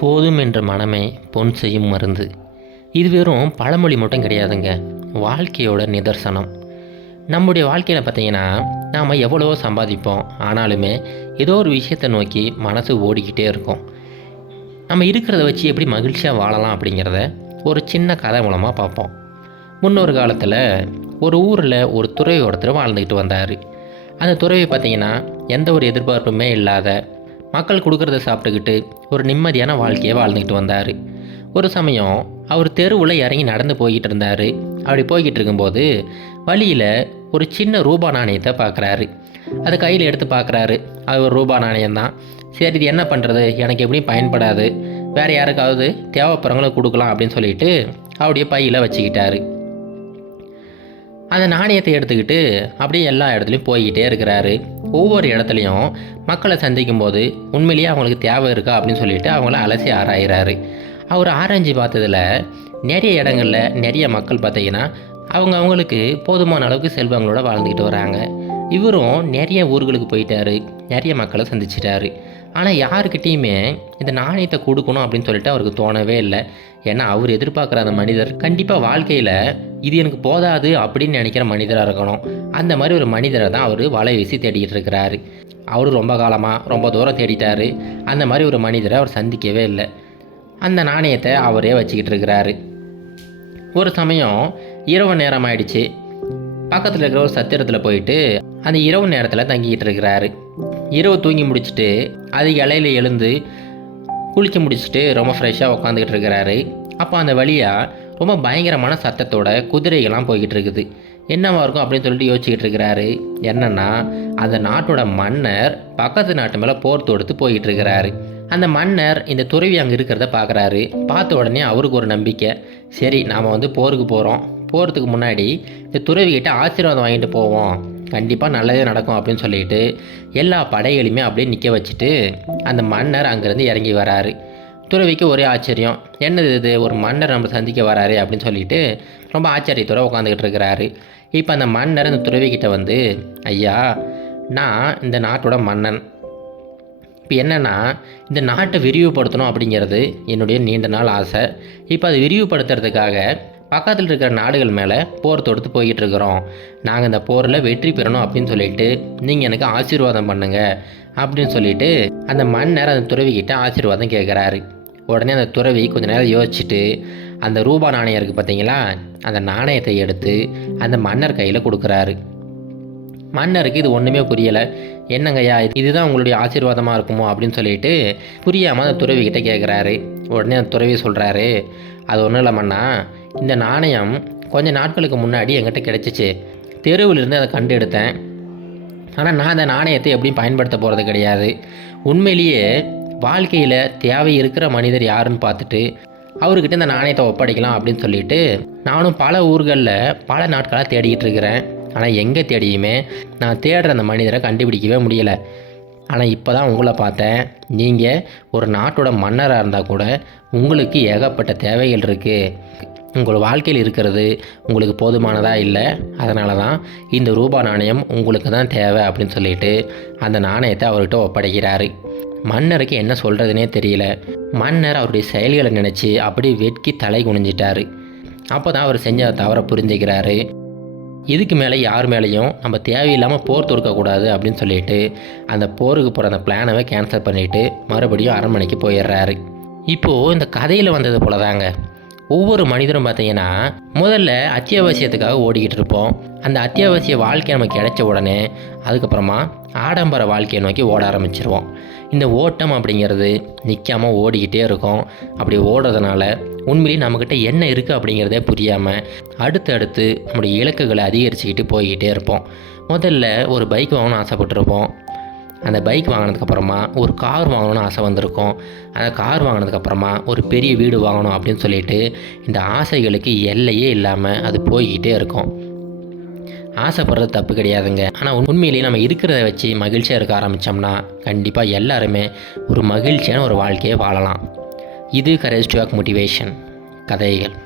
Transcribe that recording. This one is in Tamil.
போதும் என்ற மனமே பொன் செய்யும் மருந்து. இது வெறும் பழமொழி மட்டும் கிடையாதுங்க, வாழ்க்கையோட நிதர்சனம். நம்முடைய வாழ்க்கையில் பார்த்தீங்கன்னா நாம் எவ்வளவோ சம்பாதிப்போம், ஆனாலுமே ஏதோ ஒரு விஷயத்தை நோக்கி மனசு ஓடிக்கிட்டே இருக்கும். நம்ம இருக்கிறத வச்சு எப்படி மகிழ்ச்சியாக வாழலாம் அப்படிங்கிறத ஒரு சின்ன கதை மூலமாக பார்ப்போம். முன்னொரு காலத்தில் ஒரு ஊரில் ஒரு துறவி ஒருத்தர் வாழ்ந்துக்கிட்டு வந்தார். அந்த துறவி பார்த்திங்கன்னா எந்த ஒரு எதிர்பார்ப்புமே இல்லாத மக்கள் கொடுக்குறத சாப்பிட்டுக்கிட்டு ஒரு நிம்மதியான வாழ்க்கையை வாழ்ந்துக்கிட்டு வந்தார். ஒரு சமயம் அவர் தெருவில் இறங்கி நடந்து போய்கிட்டு இருந்தார். அப்படி போய்கிட்டு இருக்கும்போது வழியில் ஒரு சின்ன ரூபா நாணயத்தை பார்க்குறாரு. அதை கையில் எடுத்து பார்க்குறாரு. அது ஒரு ரூபா நாணயம்தான். சரி, இது என்ன பண்ணுறது, எனக்கு எப்படியும் பயன்படாது, வேறு யாருக்காவது தேவைப்படுறவங்களும் கொடுக்கலாம் அப்படின்னு சொல்லிட்டு அவருடைய பையில் வச்சுக்கிட்டாரு. அந்த நாணயத்தை எடுத்துக்கிட்டு அப்படியே எல்லா இடத்துலையும் போய்கிட்டே இருக்கிறாரு. ஒவ்வொரு இடத்துலையும் மக்களை சந்திக்கும் போது உண்மையிலேயே அவங்களுக்கு தேவை இருக்கா அப்படின்னு சொல்லிட்டு அவங்கள அலசி ஆராயிறாரு. அவர் ஆராய்ச்சி பார்த்ததில் நிறைய இடங்களில் நிறைய மக்கள் பார்த்திங்கன்னா அவங்களுக்கு போதுமான அளவுக்கு செல்வங்களோட வாழ்ந்துக்கிட்டு வராங்க. இவரும் நிறைய ஊர்களுக்கு போயிட்டாரு, நிறைய மக்களை சந்திச்சிட்டாரு. ஆனால் யாருக்கிட்டேயுமே இந்த நாணயத்தை கொடுக்கணும் அப்படின்னு சொல்லிட்டு அவருக்கு தோணவே இல்லை. ஏன்னா அவர் எதிர்பார்க்குற அந்த மனிதர் கண்டிப்பாக வாழ்க்கையில் இது எனக்கு போதாது அப்படின்னு நினைக்கிற மனிதராக இருக்கணும். அந்த மாதிரி ஒரு மனிதரை தான் அவர் வலை வீசி தேடிக்கிட்டு இருக்கிறாரு. அவர் ரொம்ப காலமாக ரொம்ப தூரம் தேடிட்டார். அந்த மாதிரி ஒரு மனிதரை அவர் சந்திக்கவே இல்லை. அந்த நாணயத்தை அவரே வச்சுக்கிட்டு இருக்கிறாரு. ஒரு சமயம் இரவு நேரம் ஆயிடுச்சு. பக்கத்தில் இருக்கிற ஒரு சத்திரத்தில் போயிட்டு அந்த இரவு நேரத்தில் தங்கிக்கிட்டு இருக்கிறாரு. இரவு தூங்கி முடிச்சுட்டு அதிக இலையில எழுந்து குளிக்க முடிச்சுட்டு ரொம்ப ஃப்ரெஷ்ஷாக உட்காந்துக்கிட்டு இருக்கிறாரு. அப்போ அந்த வழியாக ரொம்ப பயங்கரமான சத்தத்தோட குதிரைகள்லாம் போய்கிட்டு இருக்குது. என்னவா இருக்கும் அப்படின்னு சொல்லிட்டு யோசிச்சுக்கிட்டு இருக்கிறாரு. என்னென்னா அந்த நாட்டோட மன்னர் பக்கத்து நாட்டு மேலே போர் தொடுத்து போய்கிட்டு இருக்கிறாரு. அந்த மன்னர் இந்த துறவி அங்கே இருக்கிறத பார்க்குறாரு. பார்த்த உடனே அவருக்கு ஒரு நம்பிக்கை, சரி நாம் போருக்கு போகிறோம், போகிறதுக்கு முன்னாடி இந்த துறவிக்கிட்ட ஆசீர்வாதம் வாங்கிட்டு போவோம், கண்டிப்பாக நல்லதே நடக்கும் அப்படின்னு சொல்லிட்டு எல்லா படைகளையுமே அப்படியே நிற்க வச்சுட்டு அந்த மன்னர் அங்கேருந்து இறங்கி வராரு. துறவிக்கு ஒரே ஆச்சரியம், என்னது இது, ஒரு மன்னர் நம்ம சந்திக்க வராரு அப்படின்னு சொல்லிட்டு ரொம்ப ஆச்சரியத்தோடு உட்காந்துக்கிட்டு இருக்கிறாரு. இப்போ அந்த மன்னர் அந்த துறவிக்கிட்ட ஐயா, நான் இந்த நாட்டோட மன்னன். இப்போ என்னென்னா இந்த நாட்டை விரிவுபடுத்தணும் அப்படிங்கிறது என்னுடைய நீண்ட நாள் ஆசை. இப்போ அதை விரிவுபடுத்துறதுக்காக பக்கத்தில் இருக்கிற நாடுகள் மேலே போர் தொடுத்து போய்கிட்டு இருக்கிறோம். நாங்கள் இந்த போரில் வெற்றி பெறணும் அப்படின்னு சொல்லிட்டு நீங்கள் எனக்கு ஆசீர்வாதம் பண்ணுங்கள் அப்படின்னு சொல்லிட்டு அந்த மன்னர் அந்த துறவிக்கிட்ட ஆசீர்வாதம் கேட்குறாரு. உடனே அந்த துறவி கொஞ்சம் நேரம் யோசிச்சுட்டு அந்த ரூபா நாணயம் இருக்குது பார்த்தீங்களா, அந்த நாணயத்தை எடுத்து அந்த மன்னர் கையில் கொடுக்குறாரு. மன்னருக்கு இது ஒன்றுமே புரியலை. என்னங்கய்யா, இதுதான் உங்களுடைய ஆசீர்வாதமாக இருக்குமோ அப்படின்னு சொல்லிட்டு புரியாமல் அந்த துறவிக்கிட்ட கேட்குறாரு. உடனே அந்த துறவி சொல்கிறாரு, அது ஒன்றும் இல்லை மன்னா, இந்த நாணயம் கொஞ்சம் நாட்களுக்கு முன்னாடி என்கிட்ட கிடச்சிச்சு. தெருவிலிருந்து அதை கண்டு எடுத்தேன். ஆனால் நான் அந்த நாணயத்தை எப்படியும் பயன்படுத்த போகிறது கிடையாது. உண்மையிலேயே வாழ்க்கையில் தேவை இருக்கிற மனிதர் யாருன்னு பார்த்துட்டு அவர்கிட்ட இந்த நாணயத்தை ஒப்படைக்கலாம் அப்படின்னு சொல்லிட்டு நானும் பல ஊர்களில் பல நாட்களாக தேடிக்கிட்டு இருக்கிறேன். ஆனால் எங்கே தேடியுமே நான் தேடுற அந்த மனிதரை கண்டுபிடிக்கவே முடியலை. ஆனால் இப்போ தான் உங்களை பார்த்தேன். நீங்கள் ஒரு நாட்டோட மன்னராக இருந்தால் கூட உங்களுக்கு ஏகப்பட்ட தேவைகள் இருக்குது. உங்கள் வாழ்க்கையில் இருக்கிறது உங்களுக்கு போதுமானதாக இல்லை. அதனால தான் இந்த ரூபா நாணயம் உங்களுக்கு தான் தேவை அப்படின்னு சொல்லிட்டு அந்த நாணயத்தை அவர்கிட்ட ஒப்படைக்கிறாரு. மன்னருக்கு என்ன சொல்கிறதுனே தெரியல. மன்னர் அவருடைய செயல்களை நினச்சி அப்படி வெட்கி தலை குனிஞ்சிட்டாரு. அப்போ தான் அவர் செஞ்ச தவறை புரிஞ்சுக்கிறாரு. இதுக்கு மேலே யார் மேலேயும் நம்ம தேவையில்லாமல் போர் தொடுக்கக்கூடாது அப்படின்னு சொல்லிட்டு அந்த போருக்கு போகிற அந்த பிளானவை கேன்சல் பண்ணிவிட்டு மறுபடியும் அரண்மனைக்கு போயிடுறாரு. இப்போது இந்த கதையில் வந்தது போல தாங்க, ஒவ்வொரு மனிதரும் பார்த்திங்கன்னா முதல்ல அத்தியாவசியத்துக்காக ஓடிக்கிட்டு இருப்போம். அந்த அத்தியாவசிய வாழ்க்கை நமக்கு கிடைச்ச உடனே அதுக்கப்புறமா ஆடம்பர வாழ்க்கையை நோக்கி ஓட ஆரம்பிச்சிருவோம். இந்த ஓட்டம் அப்படிங்கிறது நிற்காமல் ஓடிக்கிட்டே இருக்கும். அப்படி ஓடுறதுனால உண்மையிலேயே நம்மக்கிட்ட என்ன இருக்குது அப்படிங்கிறதே புரியாமல் அடுத்தடுத்து நம்முடைய இலக்குகளை அதிகரிச்சுக்கிட்டு போய்கிட்டே இருப்போம். முதல்ல ஒரு பைக் வாங்கணும்னு ஆசைப்பட்டிருப்போம். அந்த பைக் வாங்கினதுக்கப்புறமா ஒரு கார் வாங்கணும்னு ஆசை வந்திருக்கும். அந்த கார் வாங்கினதுக்கப்புறமா ஒரு பெரிய வீடு வாங்கணும் அப்படின்னு சொல்லிட்டு இந்த ஆசைகளுக்கு எல்லையே இல்லாமல் அது போய்கிட்டே இருக்கும். ஆசைப்படுறது தப்பு கிடையாதுங்க. ஆனால் உண்மையிலேயே நம்ம இருக்கிறத வச்சு மகிழ்ச்சியாக இருக்க ஆரம்பித்தோம்னா கண்டிப்பாக எல்லாருமே ஒரு மகிழ்ச்சியான ஒரு வாழ்க்கையை வாழலாம். இது கரேஜ் டு மோட்டிவேஷன் கதைகள்.